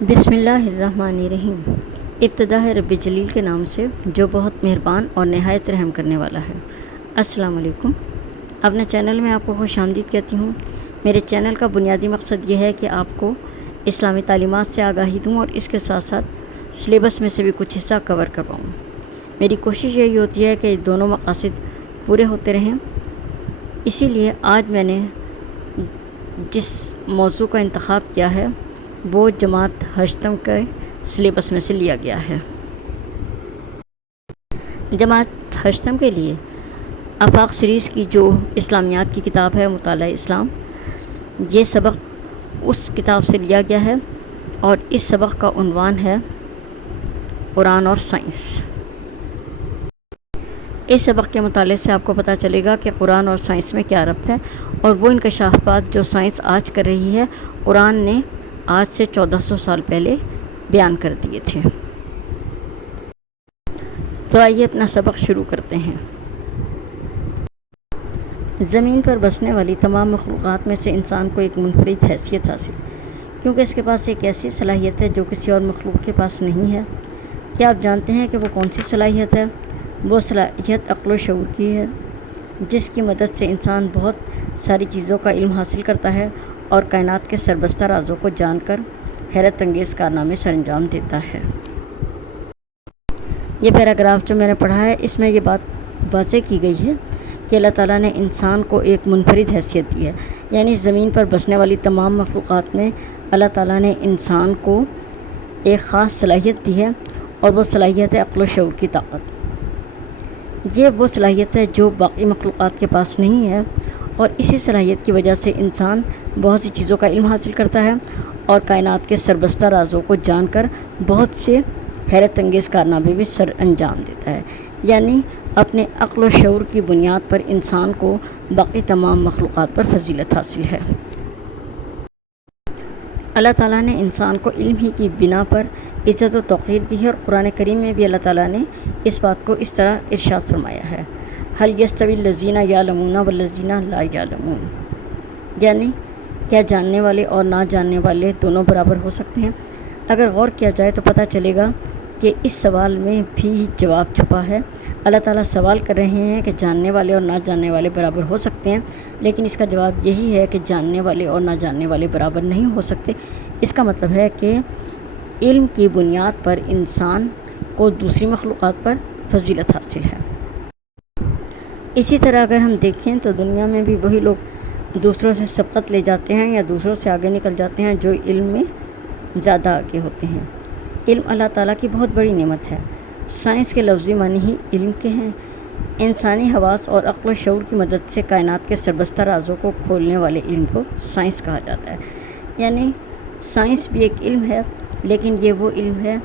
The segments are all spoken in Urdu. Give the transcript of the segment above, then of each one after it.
بسم اللہ الرحمن الرحیم۔ ابتدا ہے رب جلیل کے نام سے جو بہت مہربان اور نہایت رحم کرنے والا ہے۔ السلام علیکم۔ اپنے چینل میں آپ کو خوش آمدید کہتی ہوں۔ میرے چینل کا بنیادی مقصد یہ ہے کہ آپ کو اسلامی تعلیمات سے آگاہی دوں اور اس کے ساتھ ساتھ سلیبس میں سے بھی کچھ حصہ کور کرواؤں۔ میری کوشش یہی ہوتی ہے کہ دونوں مقاصد پورے ہوتے رہیں۔ اسی لیے آج میں نے جس موضوع کا انتخاب کیا ہے وہ جماعت ہشتم کے سلیبس میں سے لیا گیا ہے۔ جماعت ہشتم کے لیے آفاق سیریز کی جو اسلامیات کی کتاب ہے مطالعہ اسلام، یہ سبق اس کتاب سے لیا گیا ہے اور اس سبق کا عنوان ہے قرآن اور سائنس۔ اس سبق کے مطالعے سے آپ کو پتہ چلے گا کہ قرآن اور سائنس میں کیا ربط ہے اور وہ انکشافات جو سائنس آج کر رہی ہے قرآن نے آج سے 1400 سال پہلے بیان کر دیے تھے۔ تو آئیے اپنا سبق شروع کرتے ہیں۔ زمین پر بسنے والی تمام مخلوقات میں سے انسان کو ایک منفرد حیثیت حاصل ہے، کیونکہ اس کے پاس ایک ایسی صلاحیت ہے جو کسی اور مخلوق کے پاس نہیں ہے۔ کیا آپ جانتے ہیں کہ وہ کون سی صلاحیت ہے؟ وہ صلاحیت عقل و شعور کی ہے، جس کی مدد سے انسان بہت ساری چیزوں کا علم حاصل کرتا ہے اور کائنات کے سربستہ رازوں کو جان کر حیرت انگیز کارنامے سر انجام دیتا ہے۔ یہ پیراگراف جو میں نے پڑھا ہے اس میں یہ بات واضح کی گئی ہے کہ اللہ تعالیٰ نے انسان کو ایک منفرد حیثیت دی ہے، یعنی زمین پر بسنے والی تمام مخلوقات میں اللہ تعالیٰ نے انسان کو ایک خاص صلاحیت دی ہے اور وہ صلاحیت ہے عقل و شعور کی طاقت۔ یہ وہ صلاحیت ہے جو باقی مخلوقات کے پاس نہیں ہے، اور اسی صلاحیت کی وجہ سے انسان بہت سی چیزوں کا علم حاصل کرتا ہے اور کائنات کے سربستہ رازوں کو جان کر بہت سے حیرت انگیز کارنامے بھی سر انجام دیتا ہے، یعنی اپنے عقل و شعور کی بنیاد پر انسان کو باقی تمام مخلوقات پر فضیلت حاصل ہے۔ اللہ تعالیٰ نے انسان کو علم ہی کی بنا پر عزت و توقیر دی ہے، اور قرآن کریم میں بھی اللہ تعالیٰ نے اس بات کو اس طرح ارشاد فرمایا ہے، هل يستوي الذين يعلمون والذين لا يعلمون، یعنی کیا جاننے والے اور نہ جاننے والے دونوں برابر ہو سکتے ہیں؟ اگر غور کیا جائے تو پتہ چلے گا کہ اس سوال میں بھی جواب چھپا ہے۔ اللہ تعالیٰ سوال کر رہے ہیں کہ جاننے والے اور نہ جاننے والے برابر ہو سکتے ہیں، لیکن اس کا جواب یہی ہے کہ جاننے والے اور نہ جاننے والے برابر نہیں ہو سکتے۔ اس کا مطلب ہے کہ علم کی بنیاد پر انسان کو دوسری مخلوقات پر فضیلت حاصل ہے۔ اسی طرح اگر ہم دیکھیں تو دنیا میں بھی وہی لوگ دوسروں سے سبقت لے جاتے ہیں یا دوسروں سے آگے نکل جاتے ہیں جو علم میں زیادہ آگے ہوتے ہیں۔ علم اللہ تعالیٰ کی بہت بڑی نعمت ہے۔ سائنس کے لفظی معنی ہی علم کے ہیں۔ انسانی حواس اور عقل و شعور کی مدد سے کائنات کے سربستہ رازوں کو کھولنے والے علم کو سائنس کہا جاتا ہے، یعنی سائنس بھی ایک علم ہے، لیکن یہ وہ علم ہے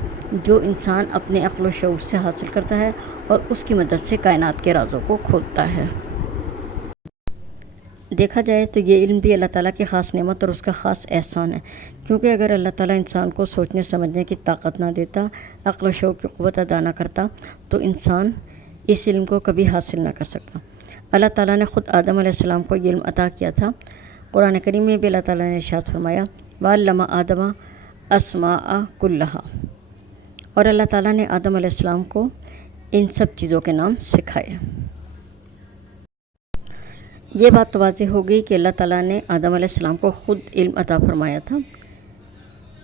جو انسان اپنے عقل و شعور سے حاصل کرتا ہے اور اس کی مدد سے کائنات کے رازوں کو کھولتا ہے۔ دیکھا جائے تو یہ علم بھی اللہ تعالیٰ کی خاص نعمت اور اس کا خاص احسان ہے، کیونکہ اگر اللہ تعالیٰ انسان کو سوچنے سمجھنے کی طاقت نہ دیتا، عقل و شعور کی قوت ادا نہ کرتا، تو انسان اس علم کو کبھی حاصل نہ کر سکتا۔ اللہ تعالیٰ نے خود آدم علیہ السلام کو یہ علم عطا کیا تھا۔ قرآن کریم میں بھی اللہ تعالیٰ نے ارشاد فرمایا وَعَلَّمَ آدَمَ الْأَسْمَاءَ كُلَّهَا، اور اللہ تعالیٰ نے آدم علیہ السلام کو ان سب چیزوں کے نام سکھائے۔ یہ بات تو واضح ہو گئی کہ اللہ تعالیٰ نے آدم علیہ السلام کو خود علم عطا فرمایا تھا۔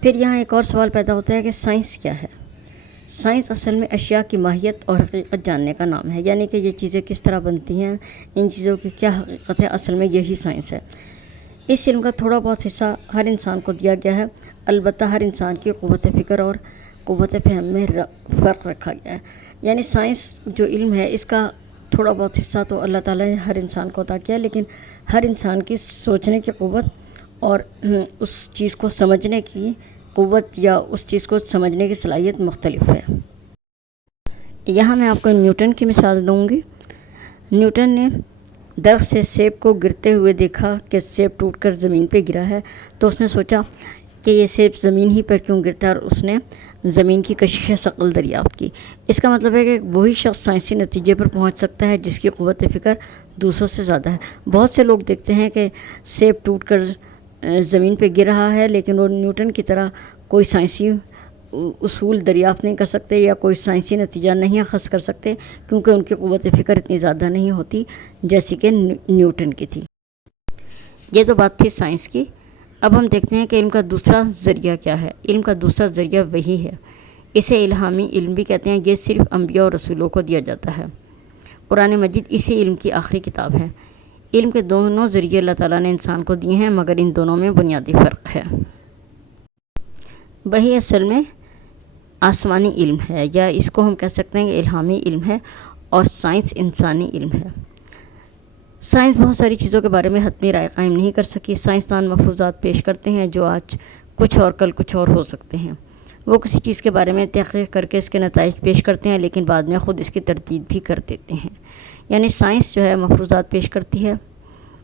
پھر یہاں ایک اور سوال پیدا ہوتا ہے کہ سائنس کیا ہے؟ سائنس اصل میں اشیاء کی ماہیت اور حقیقت جاننے کا نام ہے، یعنی کہ یہ چیزیں کس طرح بنتی ہیں، ان چیزوں کی کیا حقیقت ہے، اصل میں یہی سائنس ہے۔ اس علم کا تھوڑا بہت حصہ ہر انسان کو دیا گیا ہے، البتہ ہر انسان کی قوت فکر اور قوت فہم میں فرق رکھا گیا ہے، یعنی سائنس جو علم ہے اس کا تھوڑا بہت حصہ تو اللہ تعالیٰ نے ہر انسان کو عطا کیا، لیکن ہر انسان کی سوچنے کی قوت اور اس چیز کو سمجھنے کی قوت یا اس چیز کو سمجھنے کی صلاحیت مختلف ہے۔ یہاں میں آپ کو نیوٹن کی مثال دوں گی۔ نیوٹن نے درخت سے سیب کو گرتے ہوئے دیکھا کہ سیب ٹوٹ کر زمین پہ گرا ہے، تو اس نے سوچا کہ یہ سیب زمین ہی پر کیوں گرتا ہے، اور اس نے زمین کی کشش ثقل دریافت کی۔ اس کا مطلب ہے کہ وہی شخص سائنسی نتیجے پر پہنچ سکتا ہے جس کی قوت فکر دوسروں سے زیادہ ہے۔ بہت سے لوگ دیکھتے ہیں کہ سیب ٹوٹ کر زمین پہ گر رہا ہے، لیکن وہ نیوٹن کی طرح کوئی سائنسی اصول دریافت نہیں کر سکتے یا کوئی سائنسی نتیجہ نہیں اخذ کر سکتے، کیونکہ ان کی قوت فکر اتنی زیادہ نہیں ہوتی جیسی کہ نیوٹن کی تھی۔ یہ تو بات تھی سائنس کی۔ اب ہم دیکھتے ہیں کہ علم کا دوسرا ذریعہ کیا ہے۔ علم کا دوسرا ذریعہ وحی ہے۔ اسے الہامی علم بھی کہتے ہیں۔ یہ صرف انبیاء اور رسولوں کو دیا جاتا ہے۔ قرآن مجید اسی علم کی آخری کتاب ہے۔ علم کے دونوں ذریعے اللہ تعالیٰ نے انسان کو دیے ہیں، مگر ان دونوں میں بنیادی فرق ہے۔ وحی اصل میں آسمانی علم ہے، یا اس کو ہم کہہ سکتے ہیں کہ الہامی علم ہے، اور سائنس انسانی علم ہے۔ سائنس بہت ساری چیزوں کے بارے میں حتمی رائے قائم نہیں کر سکی۔ سائنسدان مفروضات پیش کرتے ہیں جو آج کچھ اور کل کچھ اور ہو سکتے ہیں۔ وہ کسی چیز کے بارے میں تحقیق کر کے اس کے نتائج پیش کرتے ہیں، لیکن بعد میں خود اس کی تردید بھی کر دیتے ہیں۔ یعنی سائنس جو ہے مفروضات پیش کرتی ہے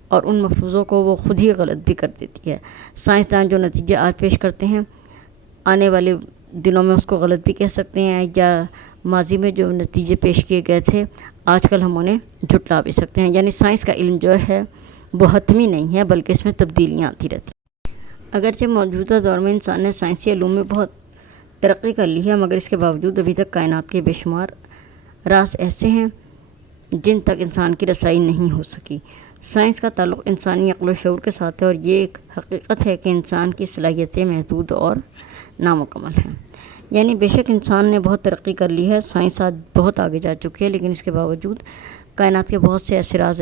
اور ان مفروضوں کو وہ خود ہی غلط بھی کر دیتی ہے۔ سائنسدان جو نتیجے آج پیش کرتے ہیں، آنے والے دنوں میں اس کو غلط بھی کہہ سکتے ہیں، یا ماضی میں جو نتیجے پیش کیے گئے تھے آج کل ہم انہیں جھٹلا بھی سکتے ہیں۔ یعنی سائنس کا علم جو ہے وہ حتمی نہیں ہے، بلکہ اس میں تبدیلیاں آتی رہتی ہیں۔ اگرچہ موجودہ دور میں انسان نے سائنسی علوم میں بہت ترقی کر لی ہے، مگر اس کے باوجود ابھی تک کائنات کے بے شمار راز ایسے ہیں جن تک انسان کی رسائی نہیں ہو سکی۔ سائنس کا تعلق انسانی عقل و شعور کے ساتھ ہے، اور یہ ایک حقیقت ہے کہ انسان کی صلاحیتیں محدود اور نامکمل ہیں۔ یعنی بے شک انسان نے بہت ترقی کر لی ہے، سائنس آج بہت آگے جا چکی ہے، لیکن اس کے باوجود کائنات کے بہت سے ایسے راز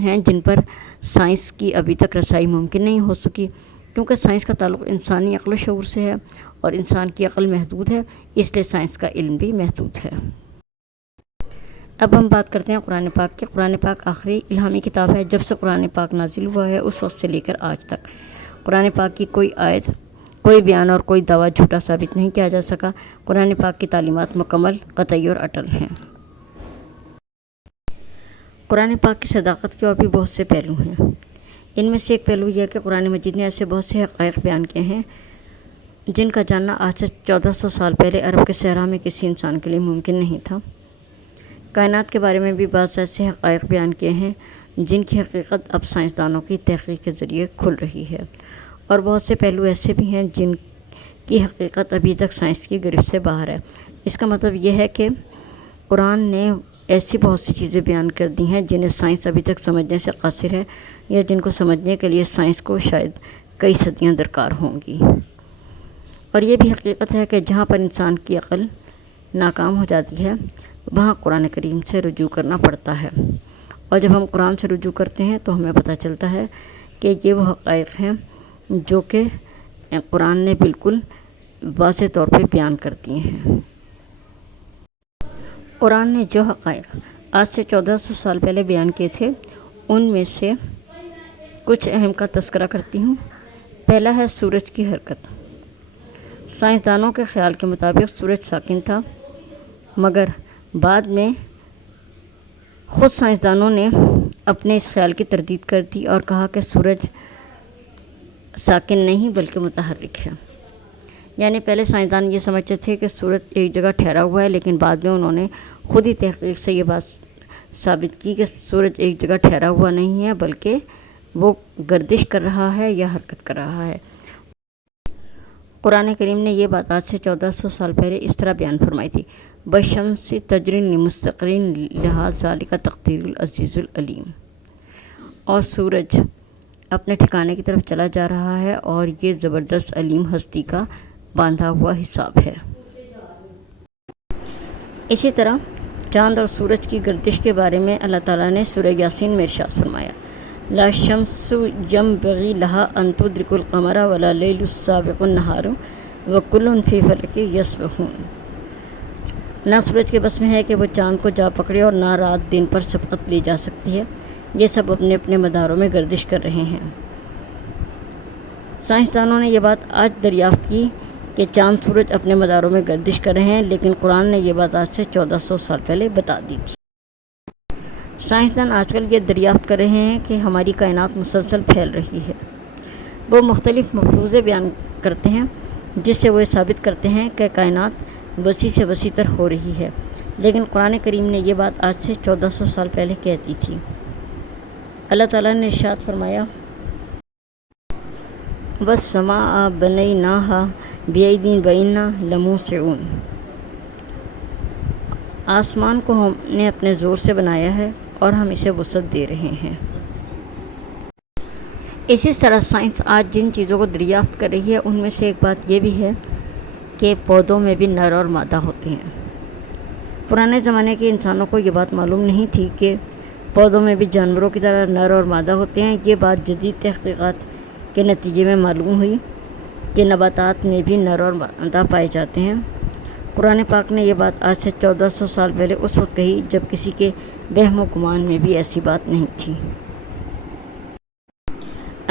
ہیں جن پر سائنس کی ابھی تک رسائی ممکن نہیں ہو سکی، کیونکہ سائنس کا تعلق انسانی عقل و شعور سے ہے، اور انسان کی عقل محدود ہے، اس لیے سائنس کا علم بھی محدود ہے۔ اب ہم بات کرتے ہیں قرآن پاک کی۔ قرآن پاک آخری الہامی کتاب ہے۔ جب سے قرآن پاک نازل ہوا ہے اس وقت سے لے کر آج تک قرآن پاک کی کوئی آیت، کوئی بیان اور کوئی دعویٰ جھوٹا ثابت نہیں کیا جا سکا۔ قرآن پاک کی تعلیمات مکمل، قطعی اور اٹل ہیں۔ قرآن پاک کی صداقت کے اور بھی بہت سے پہلو ہیں۔ ان میں سے ایک پہلو یہ ہے کہ قرآن مجید نے ایسے بہت سے حقائق بیان کیے ہیں جن کا جاننا آج سے 1400 سال پہلے عرب کے صحرا میں کسی انسان کے لیے ممکن نہیں تھا۔ کائنات کے بارے میں بھی بعض ایسے حقائق بیان کیے ہیں جن کی حقیقت اب سائنسدانوں کی تحقیق کے ذریعے کھل رہی ہے، اور بہت سے پہلو ایسے بھی ہیں جن کی حقیقت ابھی تک سائنس کی گرفت سے باہر ہے۔ اس کا مطلب یہ ہے کہ قرآن نے ایسی بہت سی چیزیں بیان کر دی ہیں جنہیں سائنس ابھی تک سمجھنے سے قاصر ہے، یا جن کو سمجھنے کے لیے سائنس کو شاید کئی صدیاں درکار ہوں گی۔ اور یہ بھی حقیقت ہے کہ جہاں پر انسان کی عقل ناکام ہو جاتی ہے وہاں قرآن کریم سے رجوع کرنا پڑتا ہے، اور جب ہم قرآن سے رجوع کرتے ہیں تو ہمیں پتہ چلتا ہے کہ یہ وہ حقائق ہیں جو کہ قرآن نے بالکل واضح طور پہ بیان کر دیے ہیں۔ قرآن نے جو حقائق آج سے 1400 سال پہلے بیان کیے تھے ان میں سے کچھ اہم کا تذکرہ کرتی ہوں۔ پہلا ہے سورج کی حرکت۔ سائنسدانوں کے خیال کے مطابق سورج ساکن تھا، مگر بعد میں خود سائنسدانوں نے اپنے اس خیال کی تردید کر دی اور کہا کہ سورج ساکن نہیں بلکہ متحرک ہے۔ یعنی پہلے سائنسدان یہ سمجھتے تھے کہ سورج ایک جگہ ٹھہرا ہوا ہے، لیکن بعد میں انہوں نے خود ہی تحقیق سے یہ بات ثابت کی کہ سورج ایک جگہ ٹھہرا ہوا نہیں ہے بلکہ وہ گردش کر رہا ہے یا حرکت کر رہا ہے۔ قرآن کریم نے یہ بات آج سے 1400 سال پہلے اس طرح بیان فرمائی تھی: بَالشَّمْسِ تَجْرِی لِمُسْتَقَرٍ لَہَا ذَلِکَ تَقْدِیرُ الْعَزِیزُ الْعَلِیمُ۔ اور سورج اپنے ٹھکانے کی طرف چلا جا رہا ہے، اور یہ زبردست علیم ہستی کا باندھا ہوا حساب ہے۔ اسی طرح چاند اور سورج کی گردش کے بارے میں اللہ تعالیٰ نے سورہ یاسین میں ارشاد فرمایا: لا الشمس ينبغي لها ان تدرك القمر ولا الليل السابق النهار وكل في فلك يسبحون۔ نہ سورج کے بس میں ہے کہ وہ چاند کو جا پکڑے، اور نہ رات دن پر سبقت لی جا سکتی ہے، یہ سب اپنے اپنے مداروں میں گردش کر رہے ہیں۔ سائنسدانوں نے یہ بات آج دریافت کی کہ چاند سورج اپنے مداروں میں گردش کر رہے ہیں، لیکن قرآن نے یہ بات آج سے 1400 سال پہلے بتا دی تھی۔ سائنسدان آج کل یہ دریافت کر رہے ہیں کہ ہماری کائنات مسلسل پھیل رہی ہے۔ وہ مختلف مفروضے بیان کرتے ہیں جس سے وہ یہ ثابت کرتے ہیں کہ کائنات وسیع سے وسیع تر ہو رہی ہے، لیکن قرآن کریم نے یہ بات آج سے 1400 سال پہلے کہہ دی تھی۔ اللہ تعالیٰ نے ارشاد فرمایا: والسماء بنيناها بأيد وإنا لموسعون۔ آسمان کو ہم نے اپنے زور سے بنایا ہے اور ہم اسے وسعت دے رہے ہیں۔ اسی طرح سائنس آج جن چیزوں کو دریافت کر رہی ہے ان میں سے ایک بات یہ بھی ہے کہ پودوں میں بھی نر اور مادہ ہوتے ہیں۔ پرانے زمانے کے انسانوں کو یہ بات معلوم نہیں تھی کہ پودوں میں بھی جانوروں کی طرح نر اور مادہ ہوتے ہیں۔ یہ بات جدید تحقیقات کے نتیجے میں معلوم ہوئی کہ نباتات میں بھی نر اور مادہ پائے جاتے ہیں۔ قرآن پاک نے یہ بات آج سے 1400 سال پہلے اس وقت کہی جب کسی کے وہم و گمان میں بھی ایسی بات نہیں تھی۔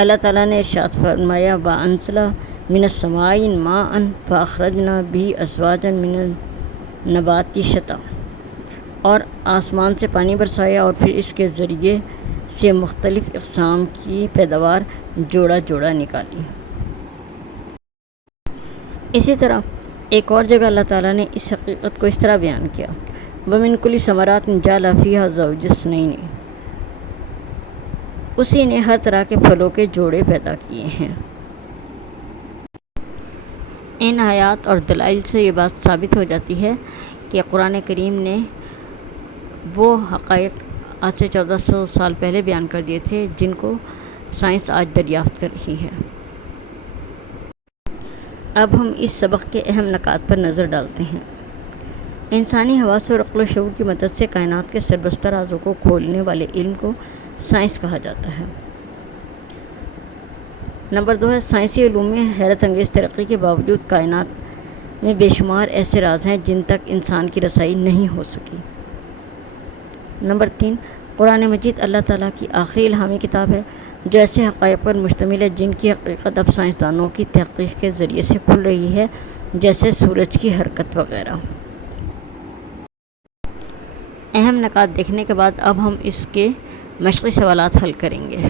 اللہ تعالیٰ نے ارشاد فرمایا وَأَنزَلَ مِنَ السَّمَاءِ مَاءً فَأَخْرَجْنَا بِهِ أَزْوَاجًا مِنَ النَّبَاتِ شَتَّىٰ، اور آسمان سے پانی برسایا اور پھر اس کے ذریعے سے مختلف اقسام کی پیداوار جوڑا جوڑا نکالی۔ اسی طرح ایک اور جگہ اللہ تعالیٰ نے اس حقیقت کو اس طرح بیان کیا وَمِن كُلِّ ثَمَرَاتٍ جَعَلَ فِيهَا زَوْجَيْنِ اثْنَيْنِ، اسی نے ہر طرح کے پھلوں کے جوڑے پیدا کیے ہیں۔ ان آیات اور دلائل سے یہ بات ثابت ہو جاتی ہے کہ قرآن کریم نے وہ حقائق آج سے 1400 سال پہلے بیان کر دیے تھے جن کو سائنس آج دریافت کر رہی ہے۔ اب ہم اس سبق کے اہم نکات پر نظر ڈالتے ہیں۔ انسانی حواس اور عقل و شعور کی مدد سے کائنات کے سربستہ رازوں کو کھولنے والے علم کو سائنس کہا جاتا ہے۔ نمبر 2 ہے سائنسی علوم میں حیرت انگیز ترقی کے باوجود کائنات میں بے شمار ایسے راز ہیں جن تک انسان کی رسائی نہیں ہو سکی۔ نمبر 3 قرآن مجید اللہ تعالیٰ کی آخری الہامی کتاب ہے جو ایسے حقائق پر مشتمل ہے جن کی حقیقت اب سائنسدانوں کی تحقیق کے ذریعے سے کھل رہی ہے، جیسے سورج کی حرکت وغیرہ۔ اہم نکات دیکھنے کے بعد اب ہم اس کے مشقی سوالات حل کریں گے۔